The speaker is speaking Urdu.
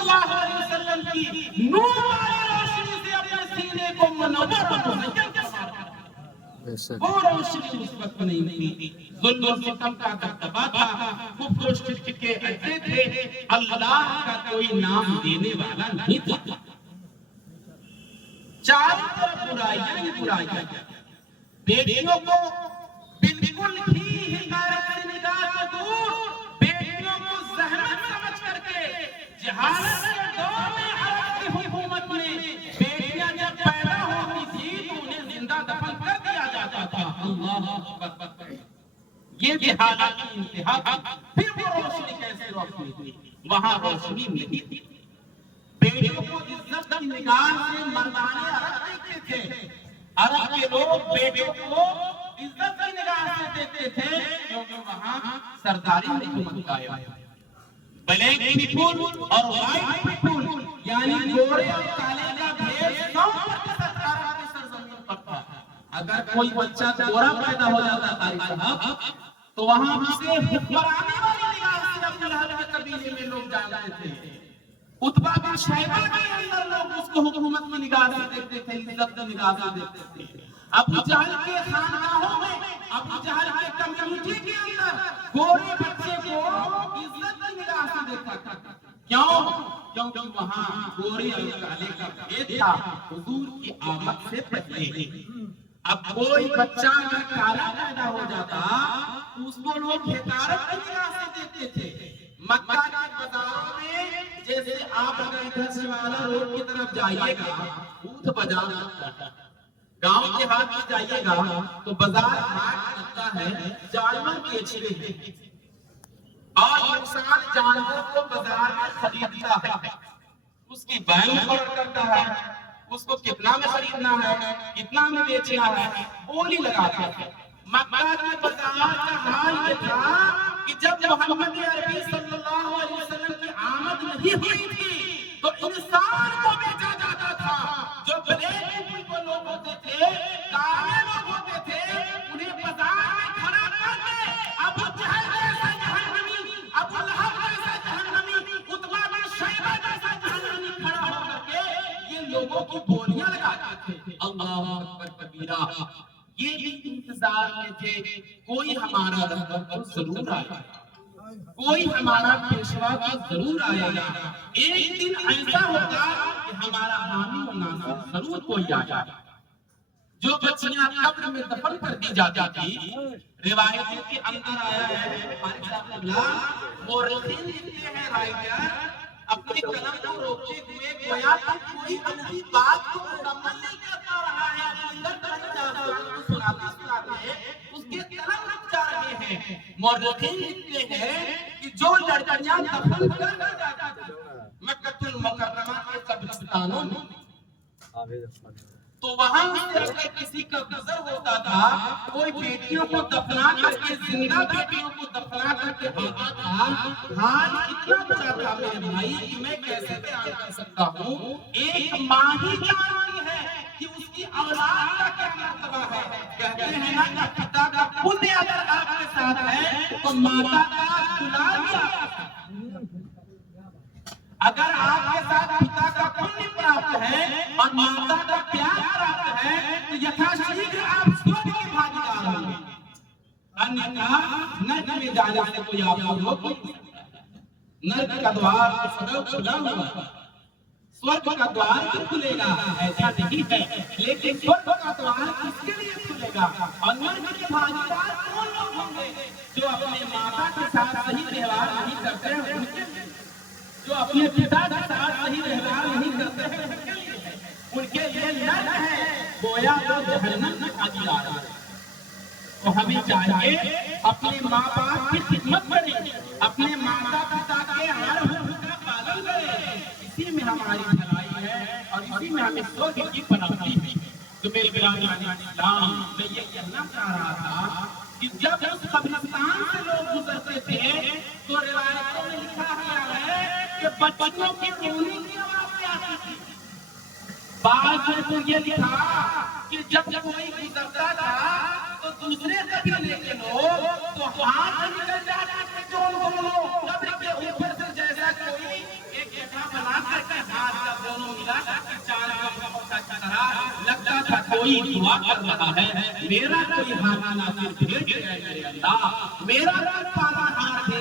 اللہ علیہ وسلم کی نور والی روشنی سے اپنے سینے کو منور اور مزین فرما رہا ہے۔ وہ روشنی اس وقت نہیں تھی، ظلم و ستم کا دبدبا تھا، کفر و شرک کے اڈے تھے، اللہ کا کوئی نام دینے والا نہیں تھا۔ چاروں طرف برائیاں ہی برائیاں، بیٹیوں کو بالکل ہی حقارت سے نگاہ سے دور، بیٹیوں کو زحمت سمجھ کر کے جہالت کے دور میں عرب کی حکومت میں بیٹیاں جب پیدا ہوتی تھی تو انہیں زندہ دفن کر دیا جاتا تھا۔ اللہ اکبر، یہ جہالت کی انتہا تھی۔ پھر وہ روشنی کیسے روشنی تھی؟ وہاں روشنی نہیں تھی۔ بیٹیوں کو عزت کی نگاہ سے مردانے عرب دیکھتے تھے، عرب کے لوگ بیٹوں کو عزت کی نگاہ سے دیکھتے تھے کیونکہ وہاں سرداری حکومت قائم ہے۔ بلیک پیپل اور وائٹ پیپل یعنی گورے اور کالے کا بھید 100% عرب کی سرزمین پر تھا۔ اگر کوئی بچہ گورا پیدا ہو جاتا قاری صاحب تو وہاں اسے حکمرانی والی نگاہ سے اپنے لہب کے قبیلے میں لوگ جانتے تھے۔ عتبہ بن شیبہ کے اندر لوگ اس کو حکومت کی نگاہ سے دیکھتے تھے، عزت کی نگاہ سے دیکھتے تھے۔ ابو جہل کے خاندانوں میں، ابو جہل کے کمیونٹی کے اندر گورے بچے کو عزت کی نگاہ سے دیکھا تھا۔ کیوں؟ کیونکہ وہاں گورے اور کالے کا بھید تھا حضور کی آمد سے پہلے۔ اب کوئی بچہ اگر کالا پیدا ہو جاتا تو اس کو لوگ حقارت کی نگاہ سے دیکھتے تھے۔ مکہ کے بازاروں میں جیسے آپ اگر ادھر سے والا روڈ کی طرف جائیے گا، اونٹ بازار لگتا ہے، گاؤں کے ہاتھ میں جائیے گا تو بازار ہاٹ لگتا ہے، جانور بیچتے ہیں اور انسان جانور کو بازار میں خریدتا ہے، اس کی بینک پکڑ کرتا ہے، اس کو کتنا میں خریدنا ہے، کتنا میں بیچنا ہے، بولی لگاتا ہے۔ مکہ کے بازار کا حال یہ تھا کہ جب محمد عربی صلی اللہ علیہ وسلم کی آمد نہیں ہوئی تھی تو انسان کو بیچا جاتا تھا۔ جو بلیک پیپل کو لوگ ہوتے تھے، کالے لوگ ہوتے تھے، انہیں بازار میں کھڑا کر کے ابو جہل جیسا جہنمی، ابو لہب جیسا جہنمی، عتبہ بن شیبہ جیسا جہنمی کھڑا ہو کر کے یہ لوگوں کی بولیاں لگاتے تھے۔ اللہ اکبر کبیرہ۔ یہ بھی انتظار میں تھے کوئی ہمارا رہبر ضرور آئے گا، کوئی ہمارا پیشوا ضرور آئے گا، ایک دن ایسا ہوگا کہ ہمارا حامی و ناصر ضرور کوئی آئے گا۔ جو بچیاں قبر میں دفن کر دی جاتی تھی، روایتوں کے اندر آیا ہے، مورخین لکھتے ہیں رائٹر اپنے قلم کو روکتے ہوئے گویا کہ کوئی اپنی بات کو مکمل نہیں کرتا رہا ہے، اپنے اندر کہیں جا سناتے اس کے قلم رک جا رہے ہیں۔ مورخین لکھتے ہیں کہ جو لڑکیاں دفن کر دی جاتی تھی مکہ المکرمہ کے قبرستانوں میں، تو وہاں سے اگر کسی کا گزر ہوتا تھا، کوئی بیٹیوں کو دفنا کر کے، زندہ بیٹیوں کو دفنا کر کے آتا تھا، حال اتنا برا تھا میرے بھائی کہ میں کیسے بیان کر سکتا ہوں۔ ایک ماں ہی جانتی ہے کہ اس کی اولاد کا کیا مرتبہ ہے۔ کہتے ہیں نا کہ پتا کا پنیہ اگر آپ کے ساتھ ہے تو ماتا کا دلال بھی آپ کے ساتھ۔ اگر آپ کے ساتھ پتا کا پنیہ پراپت ہے اور ماتا کا پیار پراپت ہے تو یتھاشیگھر آپ سورگ کی بھاگیدار ہوں گے، انیتھا نرک میں جانے سے کوئی آپ کو روک نہیں سکتا ہے۔ نرک کا دوار تو سدا کھلا ہوا ہے، سورگ کا دوار بھی کھلے گا ایسا نہیں ہے، لیکن سورگ کا دوار کس کے لیے کھلے گا؟ اور نرک کے بھاگیدار کون لوگ ہوں گے؟ جو اپنے ماتا کے ساتھ صحیح ویوہار نہیں کرتے ہیں ان کے لیے، جو اپنے پتا کے ساتھ صحیح ویوہار نہیں کرتے ہیں ان کے لیے نرک ہے، گویا وہ جہنم میں بھاگیدار ہے۔ تو ہمیں چاہیے اپنے ماں باپ کی خدمت کریں، اپنے ماتا پتا کے ہر حکم کا پالن کریں، اسی میں ہماری بھلائی ہے اور اسی میں ہمیں سورگ کی پناہی ہے۔ تو میرے برادران اسلام، میں یہ کہنا چاہ رہا تھا کہ جب اس قبرستان سے لوگ گزرتے تھے تو روایتوں میں لکھا گیا ہے کہ بچوں کی رونے کی آوازیں آتی تھی۔ بعض نے تو یہ لکھا کہ جب کوئی گزرتا تھا تو دوسرے قبیلے کے لوگ تو ہاتھ نکل جاتے تھے، جو ان دونوں قبر کے اوپر سے جیسا کوئی ایک جگہ بنا ہاتھ جب دونوں ملا کہ چاند کا پہنچا کی طرح لگتا تھا کوئی دعا کر رہا ہے، میرا کوئی ہاتھ نہ صرف بھیج دے اے میرے اللہ، میرا کوئی پالا ہاتھ دے